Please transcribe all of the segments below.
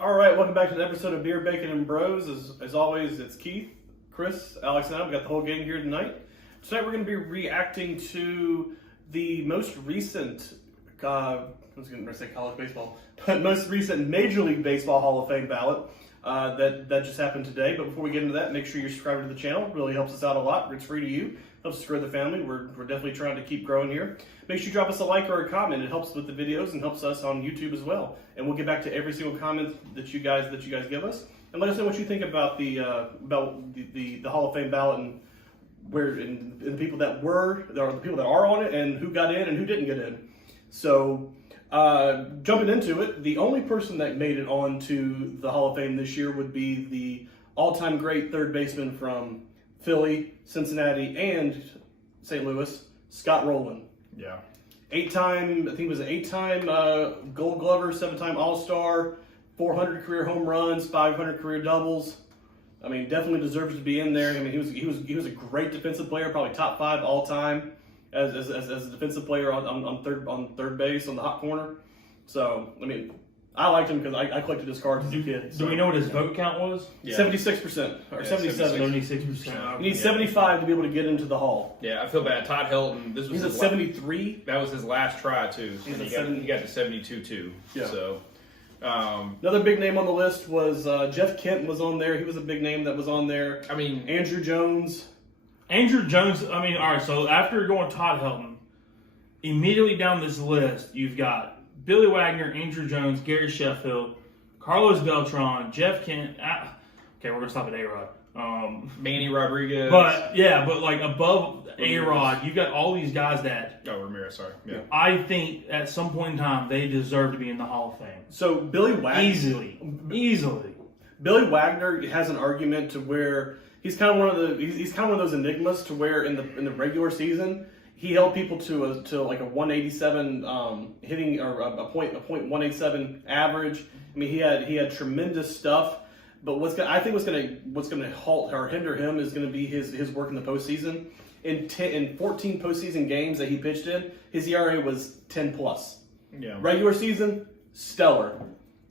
All right, welcome back to the episode of Beer, Bacon, and Bros. As always, it's Keith, Chris, Alex, and I. We've got the whole gang here tonight. Tonight we're going to be reacting to the most recent, I was going to say college baseball, but most recent Major League Baseball Hall of Fame ballot that just happened today. But before we get into that, make sure you're subscribed to the channel. It really helps us out a lot. It's free to you. Helps us grow the family. We're definitely trying to keep growing here. Make sure you drop us a like or a comment. It helps with the videos and helps us on YouTube as well. And we'll get back to every single comment that you guys give us. And let us know what you think about the Hall of Fame ballot and the people that the people that are on it and who got in and who didn't get in. So jumping into it, the only person that made it onto the Hall of Fame this year would be the all-time great third baseman from Philly, Cincinnati, and St. Louis, Scott Rowland. Yeah. I think it was an 8-time Gold Glover, 7-time All-Star, 400 career home runs, 500 career doubles. I mean, definitely deserves to be in there. I mean, he was a great defensive player, probably top 5 all time as a defensive player on third base on the hot corner. So I mean, I liked him because I collected his cards as a kid. Do we know what his vote count was? 76% or 77. 76%. You need 75 to be able to get into the Hall. Yeah, I feel bad. Todd Helton. This was He's at 73. That was his last try too. He's And at he got to 72 too. Yeah. So. Another big name on the list was Jeff Kent was on there. He was a big name that was on there. I mean, Andrew Jones. All right, so after going Todd Helton, immediately down this list, you've got Billy Wagner, Andrew Jones, Gary Sheffield, Carlos Beltran, Jeff Kent. Okay, we're going to stop at A-Rod. Manny Rodriguez. But like above A-Rod, you've got all these guys that Ramirez, sorry. Yeah. I think at some point in time they deserve to be in the Hall of Fame. So Billy Wagner. Easily. Billy Wagner has an argument to where he's kind of one of those enigmas to where in the regular season he held people to like a 187 hitting or a point 187 average. I mean he had tremendous stuff, but what's gonna halt or hinder him is gonna be his work in the postseason. In 14 postseason games that he pitched in, his ERA was 10 plus. Yeah. Regular season, stellar.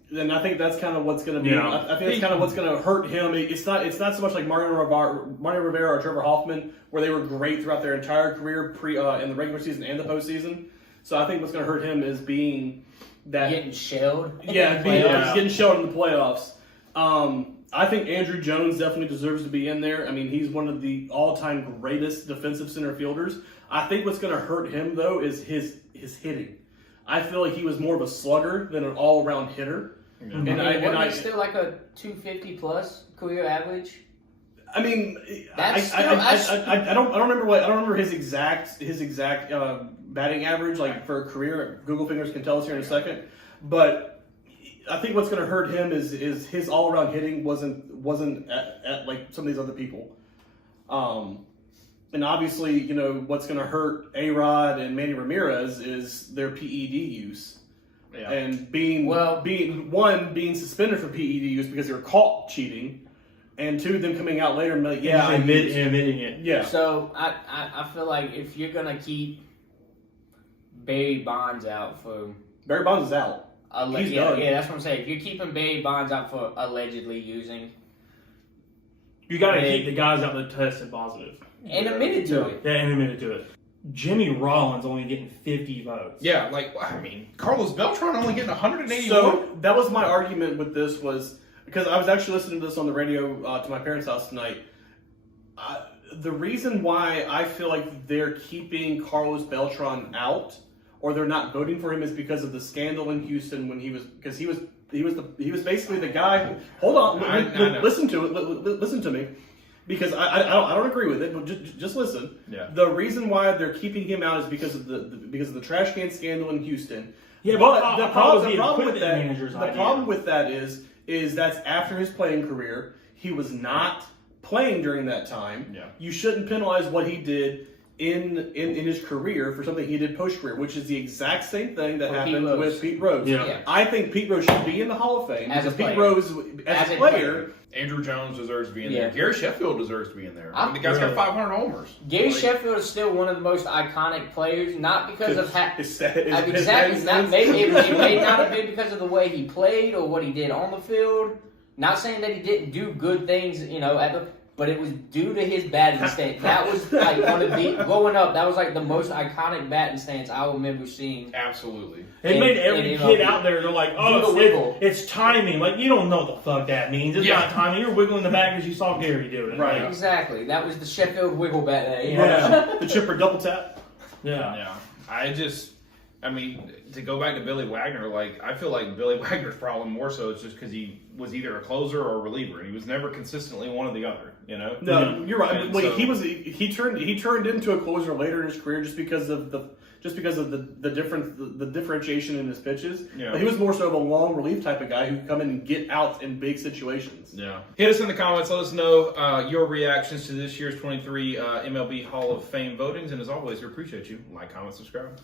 And I think that's kind of what's going to be. Yeah. I think that's kind of what's going to hurt him. It's not so much like Mario Rivera or Trevor Hoffman, where they were great throughout their entire career in the regular season and the postseason. So I think what's going to hurt him is being that getting shelled. Yeah, getting shelled in the playoffs. I think Andrew Jones definitely deserves to be in there. I mean, he's one of the all-time greatest defensive center fielders. I think what's going to hurt him though is his hitting. I feel like he was more of a slugger than an all-around hitter. Yeah. And he's still like a 250 plus career average. I mean, I don't remember his exact batting average like for a career. Google Fingers can tell us here in a second, but I think what's going to hurt him is his all-around hitting wasn't at like some of these other people. And obviously, you know, what's going to hurt A-Rod and Manny Ramirez is their PED use. Yeah. And being suspended for PED use because they were caught cheating, and 2, them coming out later and like, admitting it. Yeah. So I feel like if you're going to keep Barry Bonds out for... Barry Bonds is out. He's done. Yeah, that's what I'm saying. If you're keeping Barry Bonds out for allegedly using... You got to keep the guys out that tested positive. And admitted to it. Yeah, and admitted to it. Jimmy Rollins only getting 50 votes. Yeah, Carlos Beltran only getting 181. So that was my argument with this was because I was actually listening to this on the radio to my parents' house tonight. The reason why I feel like they're keeping Carlos Beltran out or they're not voting for him is because of the scandal in Houston when he was basically the guy. Hold on, listen to it. Listen to me. Because I don't agree with it, but just listen. Yeah. The reason why they're keeping him out is because of the trash can scandal in Houston. Yeah, but the problem with that is that's after his playing career. He was not playing during that time. Yeah. You shouldn't penalize what he did in his career for something he did post career, which is the exact same thing that With Pete happened Rose. with Pete Rose. Yeah. I think Pete Rose should be in the Hall of Fame As a because Pete player. Rose, as a player, Andrew Jones deserves to be in Yeah. there. Gary Sheffield deserves to be in there. I'm- The guy's Really? got 500 homers. Gary Like, Sheffield is still one of the most iconic players, not because of his exactly. Not, maybe it may not have been because of the way he played or what he did on the field. Not saying that he didn't do good things, but it was due to his batting stance. That was like one of the growing up. That was like the most iconic batting stance I remember seeing. Absolutely. It made every in kid MLB. out there, they're like, Do oh, the wiggle. it's timing. Like, you don't know what the fuck that means. It's Yeah. not timing. You're wiggling the back because you saw Gary do it. Right. Like, Exactly. That was the Sheffield wiggle bat there. Yeah. the chipper double tap. yeah. Yeah. I mean, to go back to Billy Wagner, like, I feel like Billy Wagner's problem more so is just because he was either a closer or a reliever. He was never consistently one or the other, No, Yeah. you're right. And Well, so- he turned into a closer later in his career just because of the differentiation in his pitches. Yeah. But he was more so of a long relief type of guy who could come in and get out in big situations. Yeah. Hit us in the comments. Let us know your reactions to this year's 23 MLB Hall of Fame votings. And as always, we appreciate you. Like, comment, subscribe.